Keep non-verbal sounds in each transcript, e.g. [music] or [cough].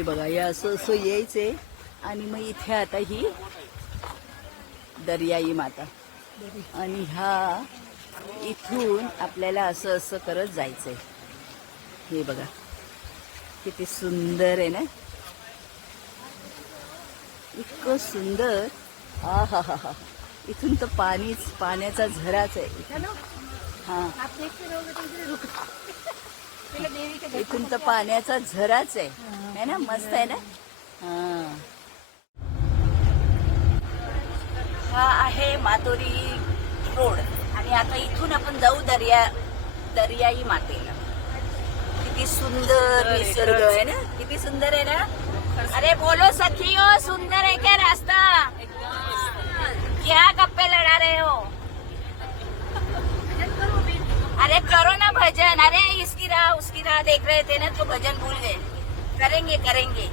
हे बघा या असं असं यायचंय. आणि मग इथे आता ही दर्याई माता. आणि हा इथून आपल्याला असं असं करत जायचंय. हे बघा किती सुंदर आहे ना? इतकं सुंदर. हा हा हा हा. इथून तर पाणीच पाण्याचा झराच आहे. हा. इथून तर पाण्याचा झराच आहे. है ना? मस्त आहे ना? हा. हा आहे मातोरी रोड. आणि आता इथून आपण जाऊ दर्या दर्याई मातेला. किती सुंदर निसर्ग आहे ना? किती सुंदर आहे ना? अरे बोलो सखियो सुंदर है क्या रास्ता? क्या गप्पे लड़ा रहे हो? अरे करो ना भजन. अरे इसकी राह उसकी राह देख रहे थे ना तो भजन भूल गए। करेंगे करेंगे.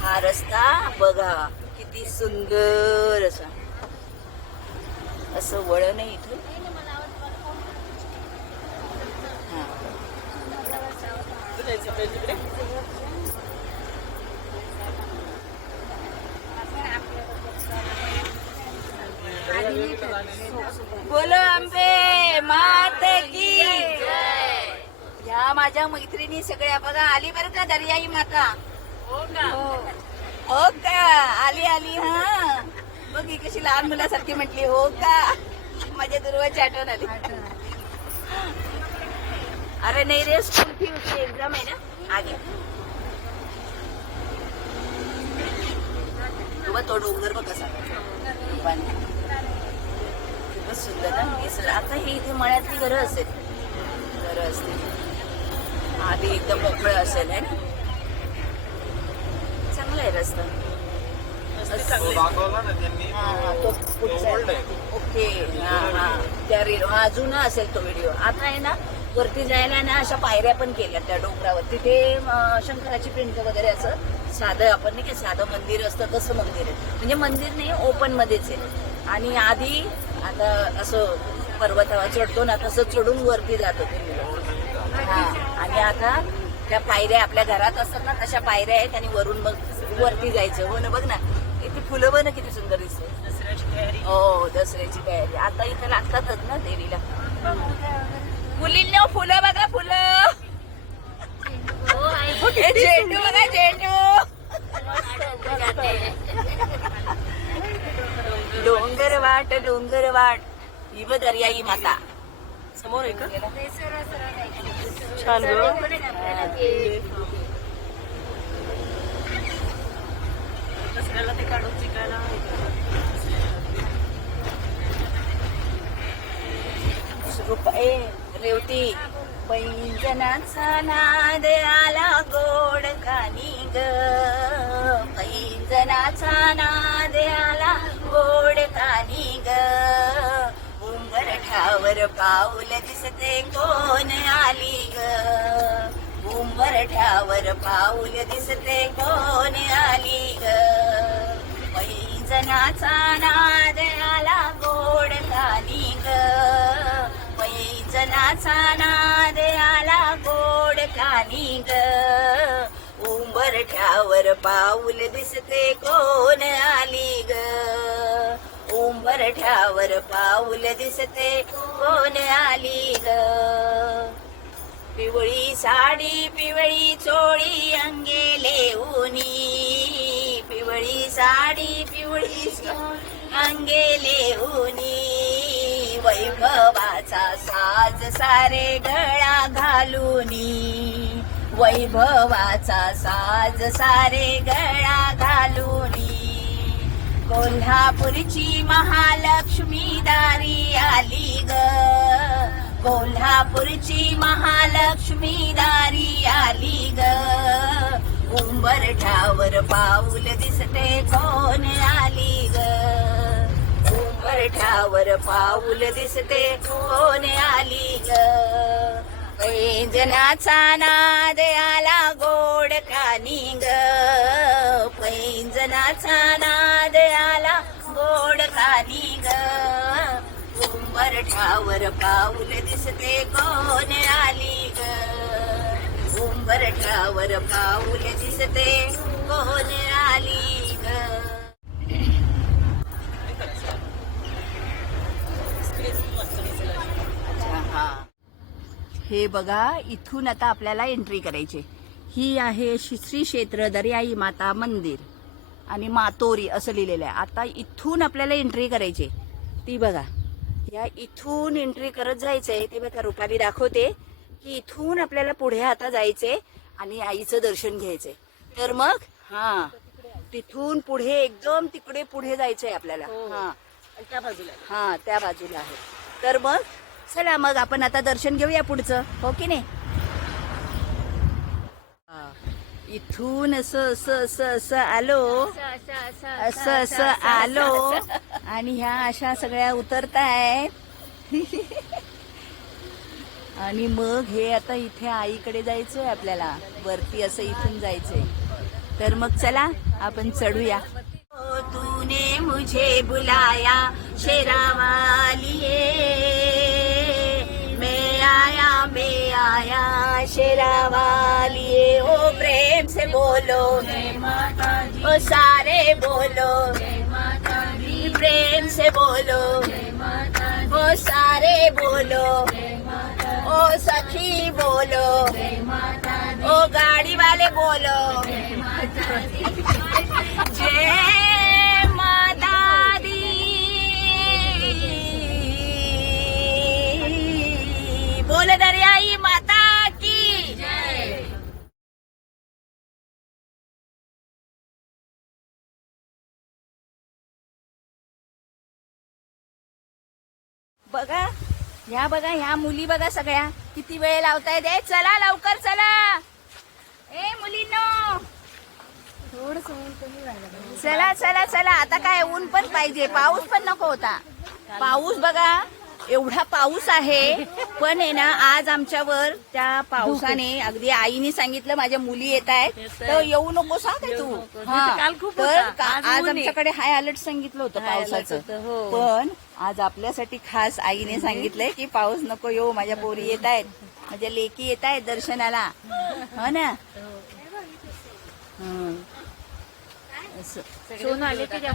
हा रस्ता बघा किती सुंदर असा. असं वळण आहे इथून. हा. बोलो अंबे मात की जय. माझ्या मैत्रिणी सगळ्या. बघा आली बरं का दर्याई माता? हो हो. का? आली आली हा. बघ ही कशी लहान मुलासारखी म्हटली हो का? माझ्या दुर्वाची आठवण आली. अरे नाही रे स्कूल फी उसकी एक्झाम आहे ना? आगे. बघ तो डोंगर बघ कसा. पाणी. खूपच सुंदर ना. आता हे इथे मळ्यातली घरं असेल. घरं असतील. आधी एकदम मोकळं असेल है ना? चांगला आहे रस्ता. आहे. आहे. ओके हा हा. त्या रील हा जुना असेल तो व्हिडिओ. आता आहे ना वरती जायला ना अशा पायऱ्या पण केल्या त्या डोंगरावर तिथे शंकराची प्रिंट वगैरे असं साधं आपण नाही का साधं मंदिर असतं तसं मंदिर आहे. म्हणजे मंदिर नाही ओपन मध्येच आहे. आणि आधी आता असं पर्वतावर चढतो ना तसं चढून वरती जात होते हा. आणि आता. त्या पायऱ्या आपल्या घरात असतात ना तशा पायऱ्या आहेत आणि वरून मग वरती जायचं. हो ना बघ ना. ती फुलं बघ ना किती सुंदर दिसते. हो दसऱ्याची तयारी. आता इथं लागतातच ना देवीला. मुलींना फुलं बघा फुलं. झेंडू बघा झेंडू. डोंगर वाट डोंगर वाट. ही दर्याई माता. समोर आहे का? छान दसऱ्याला ते काढून चिकायला रुपये रेवती. पैंजनाचा नाद आला गोड कानी ग. पैंजनाचा नाद आला गोड कानी ग. उंबरठ्यावर पाऊल दिसते कोण आली ग? उंबरठ्यावर पाऊल दिसते कोण आली ग? पैजनाचा नाद आला गोड कानी ग. पैजनाचा नाद आला गोड कानी ग. उंबरठ्यावर पाऊल दिसते कोण आली ग? उंबरठ्यावर पाऊल दिसते कोण आली ग? पिवळी साडी पिवळी चोळी अंगेले उनी पिवळी साडी पिवळी अंगेले उनी वैभवाचा साज सारे गळा घालूनी. वैभवाचा साज सारे गळा घालूनी. कोल्हापूरची महालक्ष्मी दारी आली ग. कोल्हापूरची महालक्ष्मी दारी आली ग. उंबरठावर पाऊल दिसते कोण आली ग. उंबरठावर पाऊल दिसते कोण आली ग. पैंजनाचा नाद आला गोड कानी ग पैंजनाचा नाद आला गोड कानी ग उंबरठ्यावर पाऊल दिसते कोण आली ग? उंबरठावर पाऊल दिसते कोण आली ग? हे बघा इथून आता आपल्याला एंट्री करायची ही आहे श्री क्षेत्र दर्याई माता मंदिर आणि मातोरी असं लिहिलेलं आहे. आता इथून आपल्याला एंट्री करायची ती बघा. या इथून एंट्री करत जायचंय ते बघा रुपाली दाखवते की इथून आपल्याला पुढे आता जायचंय आणि आईचं दर्शन घ्यायचंय. तर मग हा तिथून पुढे एकदम तिकडे पुढे जायचंय आपल्याला. हा त्या बाजूला. हा त्या बाजूला आहे. तर मग चला मग आपण आता दर्शन घेऊया पुढचं. हो की नाही? इथून असं असं असं असं आलो. असं असं आलो. आणि ह्या अशा सगळ्या उतरतायत. आणि मग हे आता इथे आईकडे जायचंय आपल्याला. वरती असं इथून जायचंय. तर मग चला आपण चढूया. तूने मुझे बुलाया शेरावाली मैं में आया शेरावालिए ओ प्रेम से बोलो। ओ सारे बोलो। प्रेम से बोलो। ओ सारे बोलो। ओ सखी बोलो। ओ गाड़ी वाले बोलो। जय बोले दरियाई माता की जय। बघा ह्या बघा ह्या मुली बघा सगळ्या. किती वेळ लावतायत ए चला लवकर चला. ए मुलींनो. चला चला चला. आता काय ऊन पण पाहिजे. पाऊस पण नको होता. पाऊस बघा. एवढा पाऊस आहे. पण आहे ना आज आमच्यावर त्या पावसाने अगदी आईने सांगितलं माझ्या मुली येत आहेत. तर येऊ नको सांग तू? हा. तर. का- आज. आमच्याकडे हाय अलर्ट सांगितलं होतं पावसाचं. हो. पण आज आपल्यासाठी खास आईने सांगितलंय की पाऊस नको येऊ माझ्या पोरी येत आहेत. माझ्या लेकी येत आहेत दर्शनाला. हो ना? हं. असं. सोनं आले की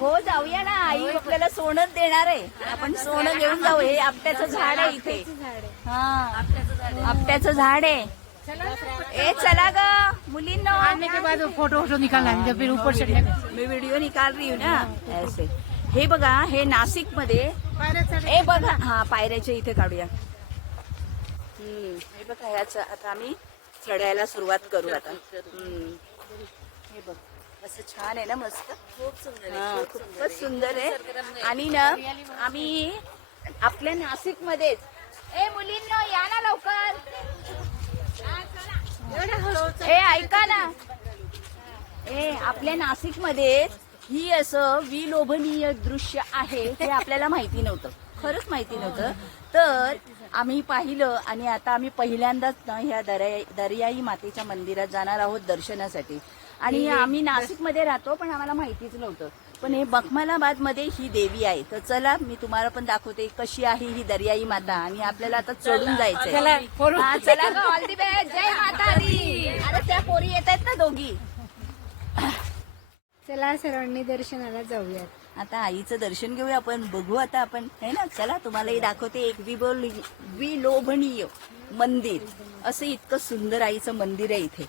हो जाऊया ना आई आपल्याला सोनच देणार आहे. आपण सोनं घेऊन जाऊ हे आपट्याचं झाड आहे इथे. हा आपट्याचं झाड आहे. ए चला ग मुलींना. आने के बाद फोटो वोटो निकालना है जब फिर ऊपर चढ़ने मी व्हिडिओ निकाल रही हूँ ना. ऐसे. हे बघा हे नाशिकमध्ये ए बघा. हा पायऱ्याच्या इथे काढूया. हम्म, हे बघा ह्याच आता आम्ही चढायला सुरुवात करू आता. हम्म. हे बघ. असं छान आहे ना मस्त? हा, खूपच सुंदर आहे. आणि ना आम्ही आपल्या नाशिक मध्येच ए मुलींनो या ना लवकर. ए ऐका ना. ए आपल्या नाशिकमध्ये ही असं विलोभनीय दृश्य आहे हे आपल्याला माहिती नव्हतं. खरंच माहिती नव्हतं. तर आम्ही पाहिलं आणि आता आम्ही पहिल्यांदाच ना ह्या दर्या दर्याई मातेच्या मंदिरात जाणार आहोत दर्शनासाठी. आणि आम्ही नाशिकमध्ये राहतो पण आम्हाला माहितीच नव्हतं. पण हे बखमालाबादमध्ये ही देवी आहे. तर चला मी तुम्हाला पण दाखवते कशी आहे ही दर्याई माता. आणि आपल्याला आता चढून. हा, चला ऑल दी बेस्ट जय माता दी अरे त्या पोरी येत आहेत ना दोघी. चला सर्वांनी दर्शनाला जाऊयात. आता आईचं दर्शन घेऊया आपण. बघू आता आपण. है ना? चला तुम्हालाही दाखवते एक विबोल विलोभनीय मंदिर. असं इतकं सुंदर आईचं मंदिर आहे इथे.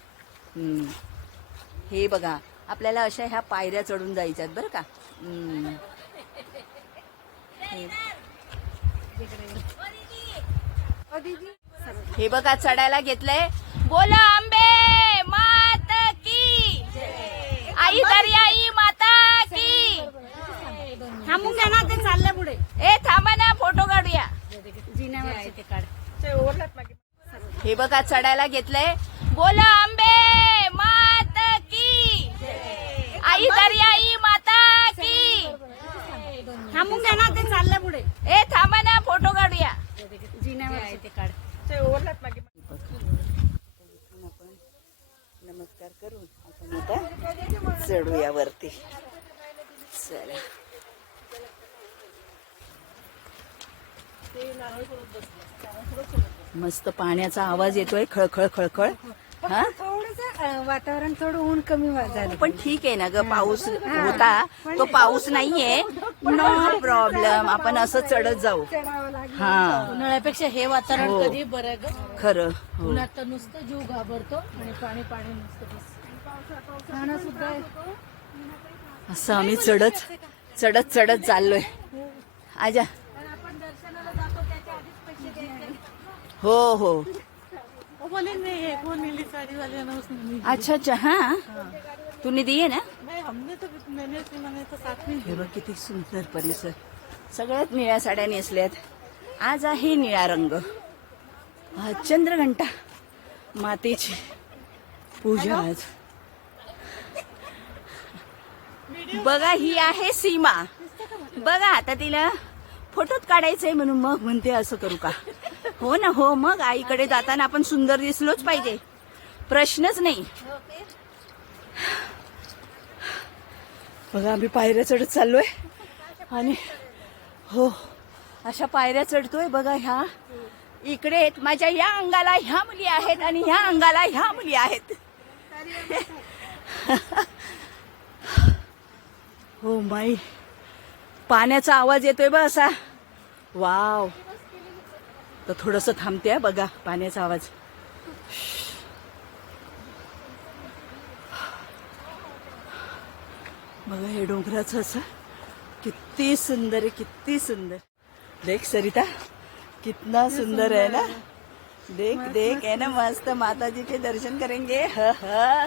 हम्म. हे बघा आपल्याला अशा ह्या पायऱ्या चढून जायच्यात बरं का. हे- बघा चढायला घेतलंय. बोला आंबे मात की. आई दर्याई माता की. थांबून घ्या ना ते चाललंय पुढे. ए थांबा ना फोटो काढूया. हे. बघा चढायला घेतलंय. बोला आंबे की आई दर्याई माता की. थांबून घ्या ना ते चाललंय पुढे. ए थांबा ना फोटो काढूया. नमस्कार करून आपण आता चढूया वरती. चला. मस्त पाण्याचा आवाज येतोय खळखळ खळखळ. हा? थोडस वातावरण थोडं ऊन कमी झालं. पण ठीक आहे ना ग पाऊस होता. तो पाऊस नाहीये. नो प्रॉब्लेम आपण असं चढत जाऊ. हा. उन्हाळ्यापेक्षा हे वातावरण हो. कधी बरं ग? खरं हो. उन्हात तर नुसतं जीव घाबरतो आणि पाणी पाणी नुसतं सुद्धा असं आम्ही चढत चढत चढत चाललोय. आजा. आपण दर्शनाला जातो त्याच्या आधीच पैसे द्यायचे हो हो. अच्छा अच्छा हा। तूने दिये ना? हमने तो मैंने मैंने तो साथ में हे बघ किती सुंदर परिसर सगळ्यात निळ्या साड्या नेसल्यात. आज आहे निळा रंग. चंद्रघंटा मातेची पूजा आज. बघा ही आहे सीमा. बघा आता तिला फोटोत काढायचंय म्हणून मग म्हणते असं करू का? हो ना हो मग आईकडे जाताना आपण सुंदर दिसलोच पाहिजे. प्रश्नच नाही. बघा आम्ही पायऱ्या चढत चाललोय. आणि हो अशा पायऱ्या चढतोय बघा ह्या. इकडे आहेत. माझ्या या अंगाला ह्या मुली आहेत आणि ह्या अंगाला ह्या मुली आहेत. हो माई. पाण्याचा आवाज येतोय बा असा. वाव. तर थोडस थांबते हा बघा पाण्याचा आवाज. बघा हे डोंगराचं असं किती सुंदर आहे किती सुंदर. देख सरिता कितना सुंदर है ना? देख देख है ना मस्त माता जी के दर्शन करेंगे. ह ह.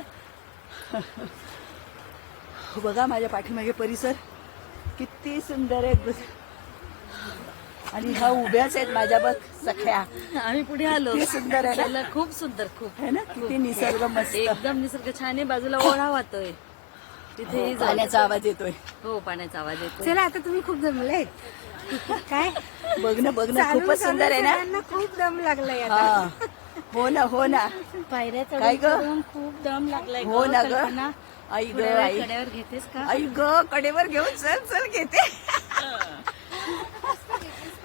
बघा माझ्या पाठीमागे परिसर. किती सुंदर आहे. आणि ह्या उभ्याच आहेत माझ्या बघ सख्या. आम्ही पुढे आलो. किती सुंदर आहे ना? चला, खूप सुंदर खूप. है ना? किती निसर्ग मस्त. एकदम निसर्ग छान आहे. बाजूला ओढा वाहतोय. तिथे हो, पाण्याचा आवाज येतोय. हो पाण्याचा आवाज येतो चला आता तुम्ही खूप जमले काय? बघ ना बघ ना चालून खूपच सुंदर आहे ना? सगळ्यांना खूप दम लागलाय आता. हा. हो ना हो ना. पायऱ्या काय चढून ग? चढून खूप दम लागलाय हो ना ग. कल्पना. आई ग थोड्या वेळ आई. कड्यावर घेतेस का? आई ग कडेवर घेऊन चल चल घेते.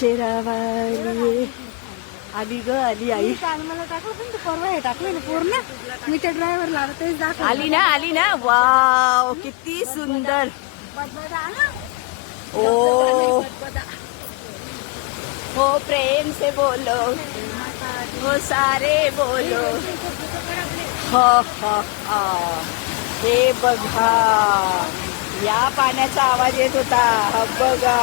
शेरावालिए आली ग आली आई. काल मला टाकलं पण ते परवा हे टाकलं ना पूर्ण? मी त्या तेच दाखव आली ना आली ना. वाव किती सुंदर. ओ. हो प्रेम से बोलो. हो सारे बोलो. हो हो हो. हे बघा. या पाण्याचा आवाज येत होता. हा बघा.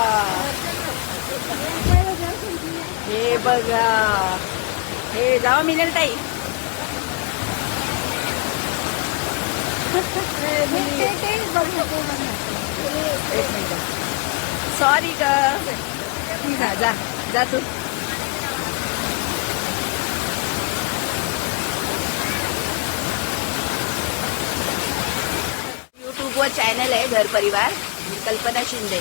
हे बघा. हे जावा मिळेल ताई. एक मिनिट. सॉरी ग. हा, जा जा तू. युट्यूबवर चॅनल आहे घर परिवार कल्पना शिंदे.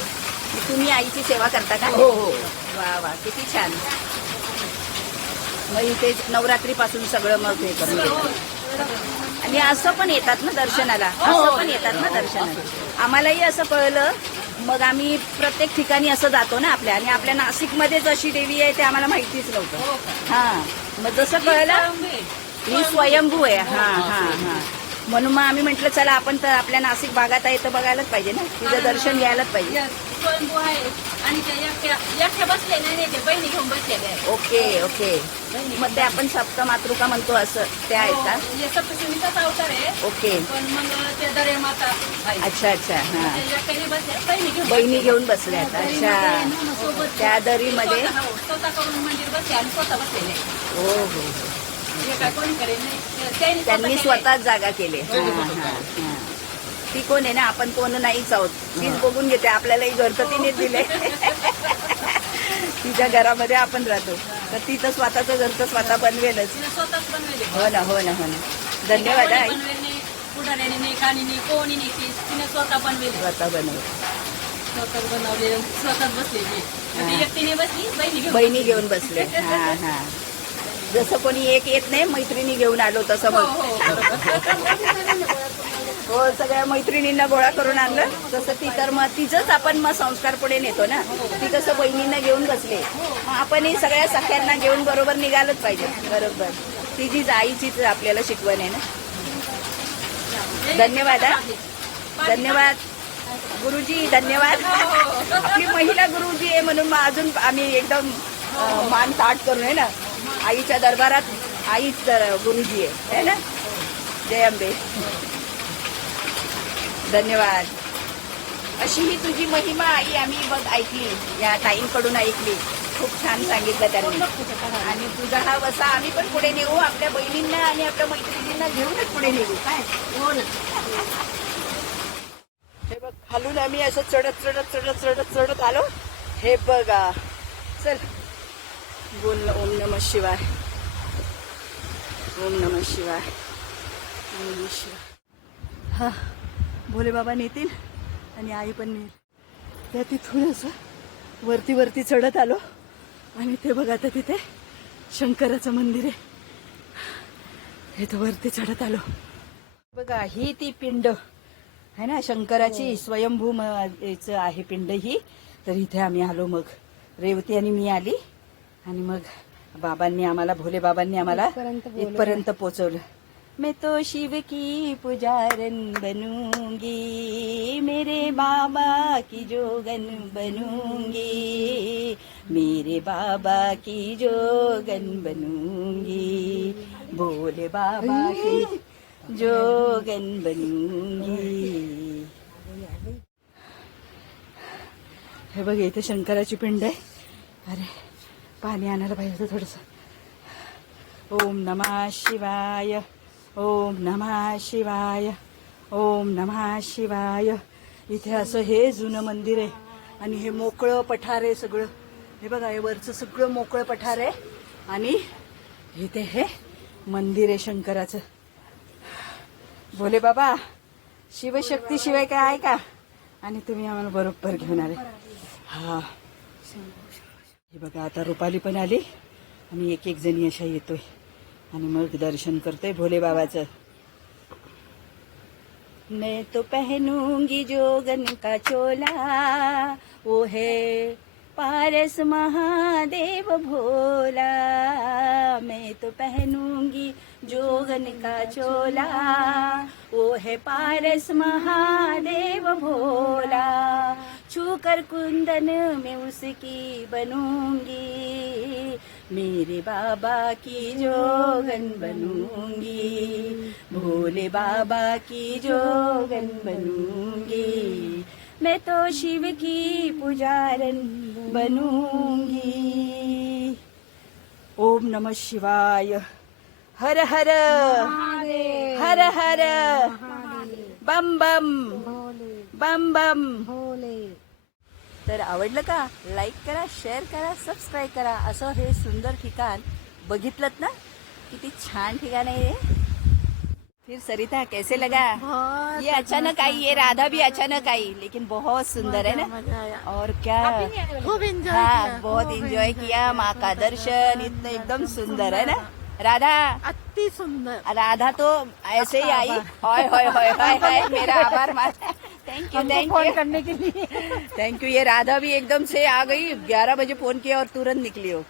तुम्ही आईची सेवा करता का? हो हो. वा वा किती छान. मग इथे नवरात्रीपासून सगळं मग हे करून आणि असं पण येतात ना दर्शनाला. असं पण येतात ना दर्शनाला. आम्हालाही असं कळलं. मग आम्ही प्रत्येक ठिकाणी असं जातो ना आपल्या. आणि आपल्या नाशिकमध्येच अशी देवी आहे ते आम्हाला माहितीच नव्हतं. हा मग जसं कळलं ही स्वयंभू आहे. हा हा हा. म्हणून मग आम्ही म्हटलं चला आपण तर आपल्या नाशिक भागात आहे तर बघायलाच पाहिजे ना. तिचं दर्शन घ्यायलाच पाहिजे. स्वयंभू आहे. आणि एकट्या एकट्या बसले नाही नाही, ते बहिणी घेऊन ओके ओके. मग ते आपण सप्त मातृका म्हणतो असं ते आहेत का? हो, हे सप्तशृंगीचाच अवतार आहे. ओके. पण मग ते दरे माता आहे. अच्छा अच्छा हा. एकट्याने बहिणी घेऊन बहिणी घेऊन बसल्यात अच्छा. त्या दरीमध्ये? स्वतः हो, करून मंदिर बसले आणि स्वतः बसलेले आहे. हो हो हे. काय कोणी करेल नाही. ते- त्यांनी. स्वतःच जागा केली. हा, हा, हा. ती कोण आहे ना आपण कोण नाहीच आहोत. तीच बघून घेते आपल्यालाही घर तर तिने दिले. तिच्या घरामध्ये आपण राहतो. तर ती तर स्वतःचं घर तर स्वतः बनवेलच. हो ना हो ना हो ना. धन्यवाद पुढाऱ्याने नाही कानी नाही कोणी नाही ती तिने स्वतः बनवेल. स्वतः हा. एकटीने बसली बहिणी घेऊन बहिणी घेऊन बसले. हा हा. जसं कोणी एक येत नाही मैत्रिणी घेऊन आलो तसं हो मग. [laughs] हो सगळ्या मैत्रिणींना गोळा करून आणलं. तसं ती तर मग तिचंच आपण मग संस्कार पुढे नेतो ना. ती कसं बहिणींना घेऊन बसले. मग आपणही सगळ्या सख्यांना घेऊन बरोबर निघालंच पाहिजे. बरोबर. तिचीच आईचीच आपल्याला शिकवण आहे ना. धन्यवाद हा. धन्यवाद. गुरुजी धन्यवाद. आपली महिला गुरुजी आहे म्हणून मग अजून आम्ही एकदम मान ताट करून आहे ना. आईच्या दरबारात आईच गुरुजी आहे. ना? जय अंबे धन्यवाद. अशी ही तुझी महिमा आई आम्ही बघ ऐकली या ताईंकडून ऐकली. खूप छान सांगितलं त्यांनी. आणि तुझा हा वसा आम्ही पण पुढे नेऊ आपल्या बहिणींना आणि आपल्या मैत्रिणींना घेऊनच पुढे नेऊ. काय? हो ना. हे बघ खालून आम्ही असं चढत चढत चढत चढत चढत आलो. हे बघा. चल. बोल ना, ओम नम शिवाय. ओम नम शिवाय. ओम नम शिवाय. हा. भोले बाबा नेतील आणि आई पण नेईल. त्या तिथून असं वरती वरती चढत आलो. आणि ते बघा आता तिथे शंकराचं मंदिर आहे. हे तर वरती चढत आलो. बघा ही ती पिंड. है ना शंकराची स्वयंभू म- याचं आहे पिंड ही. तर इथे आम्ही आलो मग. रेवती आणि मी आली. आणि मग बाबांनी आम्हाला भोले बाबांनी आम्हाला इथपर्यंत पोचवलं. मैं तो शिव की पुजारन बनूँगी, मेरे बाबा की जोगन बनूँगी, मेरे बाबा की जोगन बनूँगी भोले बाबा की जोगन बनूँगी। हे बघ, इथे शंकराची पिंड आहे. अरे, पाणी आणायला पाहिजे होतं थोडंसं. ओम नमः शिवाय. ओम नमः शिवाय ओम नमः शिवाय. इथे असं हे जुनं मंदिर आहे आणि हे मोकळं पठार आहे सगळं. हे बघा हे वरचं सगळं मोकळं पठार आहे आणि इथे हे मंदिर आहे शंकराचं. बोले बाबा शिवशक्ती शिवाय काय आहे का? आणि तुम्ही आम्हाला बरोबर घेऊन आले. हा. हे बघा आता रुपाली पण आली. आम्ही एक एक जणी अशा येतोय. आणि मग दर्शन करते भोले बाबाचं. मैं तो पहनूंगी जोगन का चोला. वो है पारस महादेव भोला. मैं तो पहनूंगी जोगन का चोला. वो है पारस महादेव भोला. छूकर कुंदन में उसकी बनूंगी. मेरे बाबा की जोगन बनूंगी। भोले बाबा की जोगन बनूंगी। मैं तो शिव की पुजारन बनूंगी। ओम नमः शिवाय। हर हर। हर हर। बम बम। बम बम। तर आवडलं का? लाईक करा शेअर करा सबस्क्राईब करा. असं हे सुंदर ठिकाण बघितलं ना? किती छान ठिकाण आहे हे. फिर सरिता कैसे लगा? ये अचानक आई ये राधा भी अचानक आई लेकिन बहुत सुंदर है ना? और क्या? खूप एन्जॉय हाँ बहुत एंजॉय किया माँ का दर्शन इतना एकदम सुंदर है ना? राधा? अति सुंदर। और आधा तो ऐसे ही आई। हाय हाय हाय हाय हाय मेरा आभार मान थैंक फोन यू करने के लिए। [laughs] थैंक यू ये राधा भी एकदम से आ गई। ग्यारह बजे फोन किया और तुरंत निकली हो।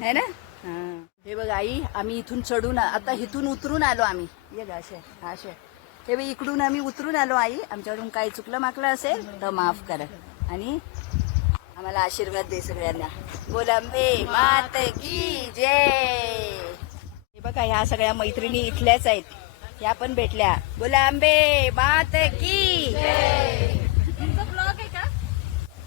है ना? हा. बघ आई आम्ही इथून चढून आता इथून उतरून आलो आम्ही. ये असे असे हे बघ इकडून आम्ही उतरून आलो आई. आमच्याकडून काही चुकलं माकलं असेल तर माफ करा. आणि आम्हाला आशीर्वाद दे सगळ्यांना. बोलांबे मात की जय. हे बघा ह्या सगळ्या मैत्रिणी इथल्याच आहेत. या पण भेटल्या. बोलांबे मात की तुमचा ब्लॉग आहे का?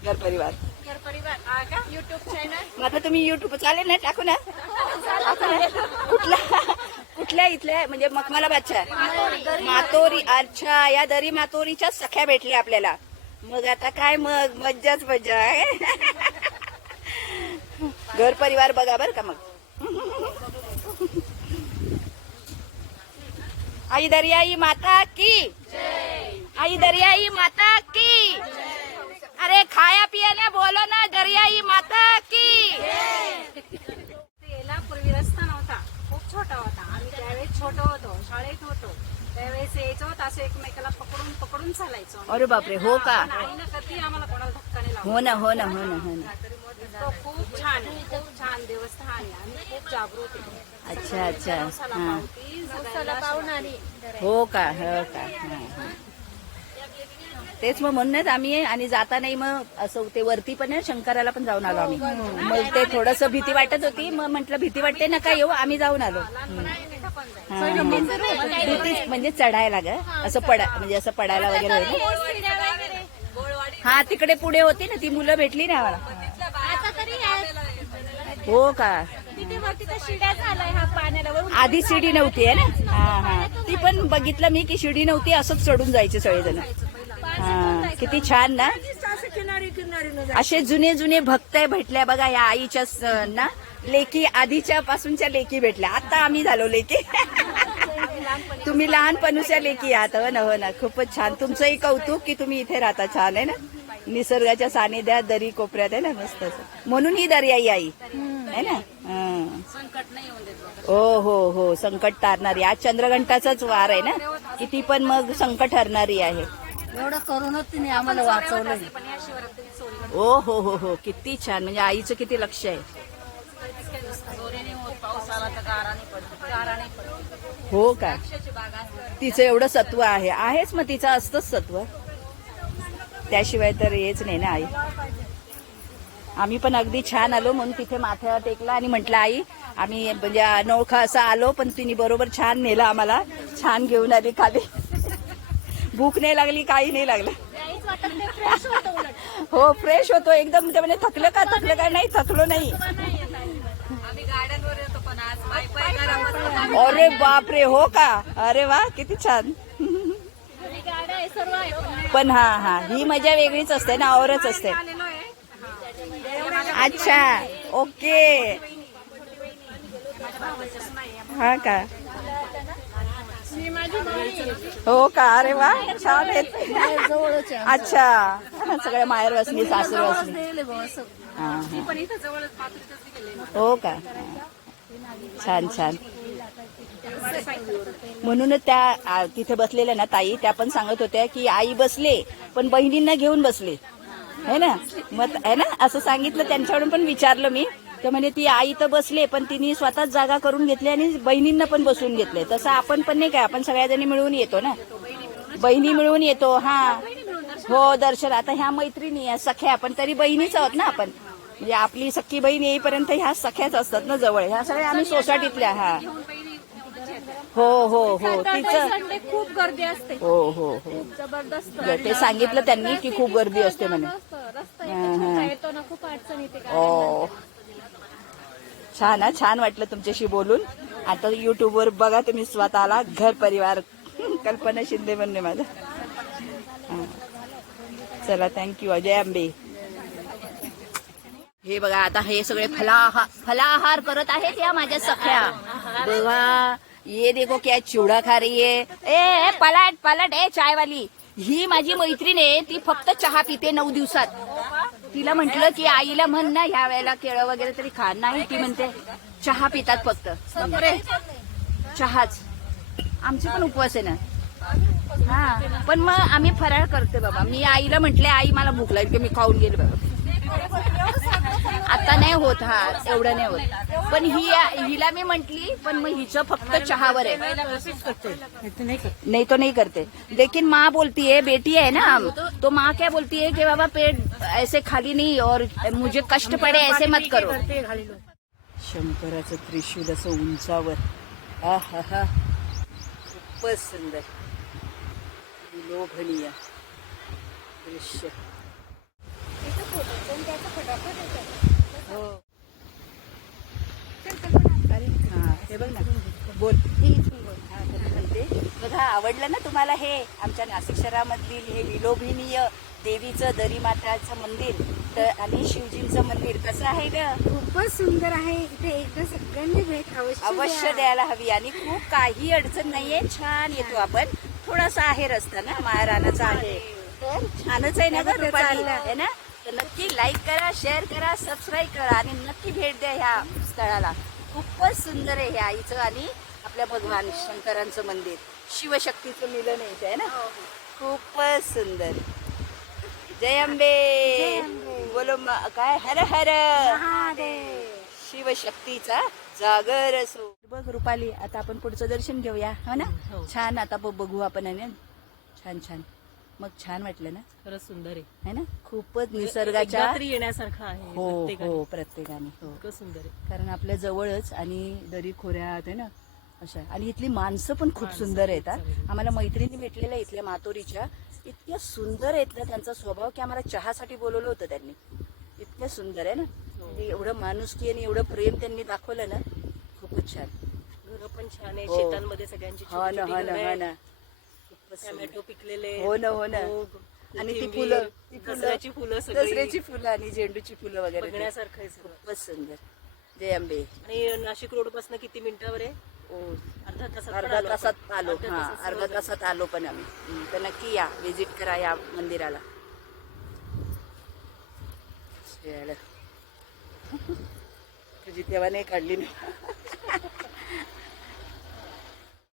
घर परिवार. घर परिवार. हा का? युट्यूब चॅनल मग आता तुम्ही युट्यूब चालेल ना? टाकू ना? टाकू ना? कुठल्या कुठल्या इथल्या म्हणजे मखमालाबादच्या मातोरी. अच्छा या दरी मातोरीच्या सख्या भेटल्या आपल्याला. मग आता काय मग? मज्जाच मज्जा आहे. घर परिवार बघा बर का मग. आई दर्याई माता की? आई दर्याई माता की। अरे खाया पिया ना बोलो ना दर्याई माता की। याला पूर्वी रस्ता नव्हता खूप छोटा होता. आम्ही त्यावेळेस छोट होतो शाळेत होतो त्यावेळेस यायचो होतं असं एकमेकाला पकडून पकडून चालायचो. अरे बापरे हो का? आईनं कधी आम्हाला कोणाला धक्का नाही लावला हो ना हो ना हो ना हो ना. तो खूप छान आहे खूप छान देवस्थान आहे. आम्ही खूप जागृत अच्छा अच्छा. नवसाला हा. पावती हो का हो का हा, हा. तेच मग म्हणूनच आम्ही आणि जाता नाही मग असं ते वरती पण आहे शंकराला पण जाऊन आलो आम्ही. मग ते थोडस भीती वाटत होती मग म्हटलं भीती वाटते नका येऊ आम्ही जाऊन आलो. हा. भीती म्हणजे चढायला ग असं पडा म्हणजे असं पडायला वगैरे होईल हा तिकडे पुढे होती ना ती मुलं भेटली ना आम्हाला. आता तरी आहे. हो का? तिथे वरती तर शिड्या झालाय हा पाण्याला वरून आधी शिडी नव्हती आहे ना? हा हा. ती पण बघितलं मी की शिडी नव्हती असंच चढून जायचे सगळेजण. हा किती छान ना. असे जुने जुने भक्त भेटल्या बघा या आईच्या ना. लेकी आधीच्या पासूनच्या लेकी भेटल्या. आता आम्ही झालो लेकी. [laughs] तुम्ही लहानपणूच्या लेकी आहात. हो ना हो ना. खूपच छान. तुमचंही कौतुक की तुम्ही इथे राहता. छान आहे ना? निसर्गाच्या सानिध्यात दरी कोपऱ्यात आहे ना? मस्त. म्हणून ही दर्याई आई. आहे ना? हा. हो हो हो. संकट तारणारी. आज चंद्रघंटाचाच वार आहे ना? की ती पण मग संकट हरणारी आहे. एवढं करूनच तिने आम्हाला वाचवलं. ओ हो हो हो. किती छान. म्हणजे आईचं किती लक्ष आहे. हो का? तिचं एवढं सत्व आहे. आहेच मग तिचं असतंच सत्व. त्याशिवाय तर हेच नाही ना आई? आम्ही पण अगदी छान आलो म्हणून तिथे माथ्यावर टेकला आणि म्हटलं आई आम्ही म्हणजे अनोळखा असं आलो पण तिने बरोबर छान नेलं आम्हाला. छान घेऊन आली खाली. भूक नाही लागली काही नाही लागलं. काहीच वाटत नाही फ्रेश होतं उलट. हो फ्रेश होतो एकदम. ते म्हणे थकलं का थकलं का? नाही थकलो नाही. अरे बापरे हो का? अरे वा किती छान. आणि गाड्या आहे सर्व आहे पण हा हा ही मजा वेगळीच असते ना आवरच असते. अच्छा ओके. हा का? हो का? अरे वा छान आहेत अच्छा. सगळ्या माहेर वसनी सासूर वसनी हो का? छान छान. म्हणूनच त्या तिथे बसलेल्या ना ताई त्या पण सांगत होत्या की आई बसले पण बहिणींना घेऊन बसले. है ना? मग है ना? असं सांगितलं त्यांच्याकडून पण विचारलं मी. तर म्हणजे ती आई तर बसले पण तिने स्वतःच जागा करून घेतली आणि बहिणींना पण बसवून घेतले. तसं आपण पण नाही काय आपण सगळ्याजणी मिळून येतो ना? बहिणी मिळून येतो हा. हो दर्शन. आता ह्या मैत्रिणी या सख्या पण तरी बहिणीच आहोत ना आपण? म्हणजे आपली सख्खी बहीण येईपर्यंत ह्या सख्याच असतात ना जवळ. ह्या सगळ्या आम्ही सोसायटीतल्या हा. हो हो हो. तिचं खूप गर्दी असते. हो हो हो. जबरदस्त ते सांगितलं त्यांनी की खूप गर्दी असते म्हणे. खूप अडचण येते छान हा? छान वाटलं तुमच्याशी बोलून. आता युट्यूबवर बघा तुम्ही स्वतःला घर परिवार. कल्पना शिंदे म्हणणे माझं. चला थँक्यू अजय आंबे. हे बघा आता हे सगळे फलाहार फलाहार करत आहेत या माझ्या सख्या. बघा ये देखो क्या चिवडा खा रही है. ए पलट पलट ए चाय वाली ही माझी मैत्रीण आहे ती फक्त चहा पिते नऊ दिवसात. तिला म्हंटल की आईला म्हण ना ह्या वेळेला केळं वगैरे तरी खा. नाही ती म्हणते चहा पितात फक्त. चहाच. आमचे पण उपवास आहे ना. हा. पण मग आम्ही फराळ करते बाबा. मी आईला म्हटले आई मला भूक लागली की मी खाऊन गेले बाबा. आता नाही होत हा एवढं नाही होत. पण ही हिला मी म्हंटली पण मग हिचं फक्त चहावर आहे. नहीं तो नहीं करते. लेकिन माँ बोलती है बेटी है ना. तो माँ क्या बोलती है कि बाबा पेट ऐसे खाली नहीं और मुझे कष्ट पड़े ऐसे मत करो. शंकराचं त्रिशूल असं उंचावर. आहा खूपच सुंदर. विलोभनीय दृश्य. हा बघ ना बोल हा, तर म्हणते बघा आवडलं ना तुम्हाला हे आमच्या नाशिक शहरामधील हे विलोभनीय देवीचं दरी माताचं मंदिर तर आणि शिवजींचं मंदिर कसं आहे ग खूपच सुंदर आहे इथे एकदा सगळ्यांनी भेट अवश्य अवश्य द्या. द्यायला हवी आणि खूप काही अडचण नाहीये. छान येतो आपण. थोडासा आहे रस्ता ना माहेरानाचा आहे. तर छानच आहे ना ग रुपाली आहे ना? तर नक्की लाईक करा शेअर करा सबस्क्राईब करा आणि नक्की भेट द्या ह्या स्थळाला. खूपच सुंदर आहे ह्या आईचं आणि आपल्या भगवान शंकरांचं मंदिर. शिवशक्तीचं मिलन आहे इथे आहे ना? खूपच सुंदर. जय अंबे बोलो काय? हर हर. शिवशक्तीचा जागर असो. बघ रुपाली आता आपण पुढचं दर्शन घेऊया. हो ना? छान आता बघू आपण छान छान. मग छान वाटलं ना? खरंच सुंदर आहे. है ना? खूपच निसर्गाच्या एकदा तरी येण्यासारखं आहे हो प्रत्येकाने. हो प्रत्येकाने. हो इतकं सुंदर आहे. कारण आपल्या जवळच आणि दरी खोऱ्यात आहे ना? अशा. आणि इथली माणसं पण खूप सुंदर आहेत. हा. आम्हाला मैत्रिणी भेटलेल्या इथल्या मातोरीच्या. इतक्या सुंदर आहेत ना त्यांचा स्वभाव की आम्हाला चहासाठी बोलवलं होतं त्यांनी. इतक्या सुंदर आहे ना? म्हणजे एवढं माणुसकी आणि एवढं प्रेम त्यांनी दाखवलं ना? खूपच छान. घरं पण छान आहे. हो. शेतांमध्ये सगळ्यांची हो ना हो ना घरं हो. ना. टोमॅटो पिकलेले हो ना हो ना. आणि ती फुलं ती फुलं दसऱ्याची फुलं दसऱ्याची फुलं आणि झेंडूची फुलं वगैरे. बघण्यासारखं आहे सगळं. खूपच सुंदर. जय अंबे आणि नाशिक रोडपासून किती मिनिटावर आहे? ओ, अर्धा तासात पण अर्धा आलो तासात. आलो. अर्ध्या हा तासात अर्धा सहज तासात आलो पण आम्ही. हम्म, तर नक्की या. विजिट करा या मंदिराला. शियाळं. [laughs] तुझी नाही काढली ना [laughs]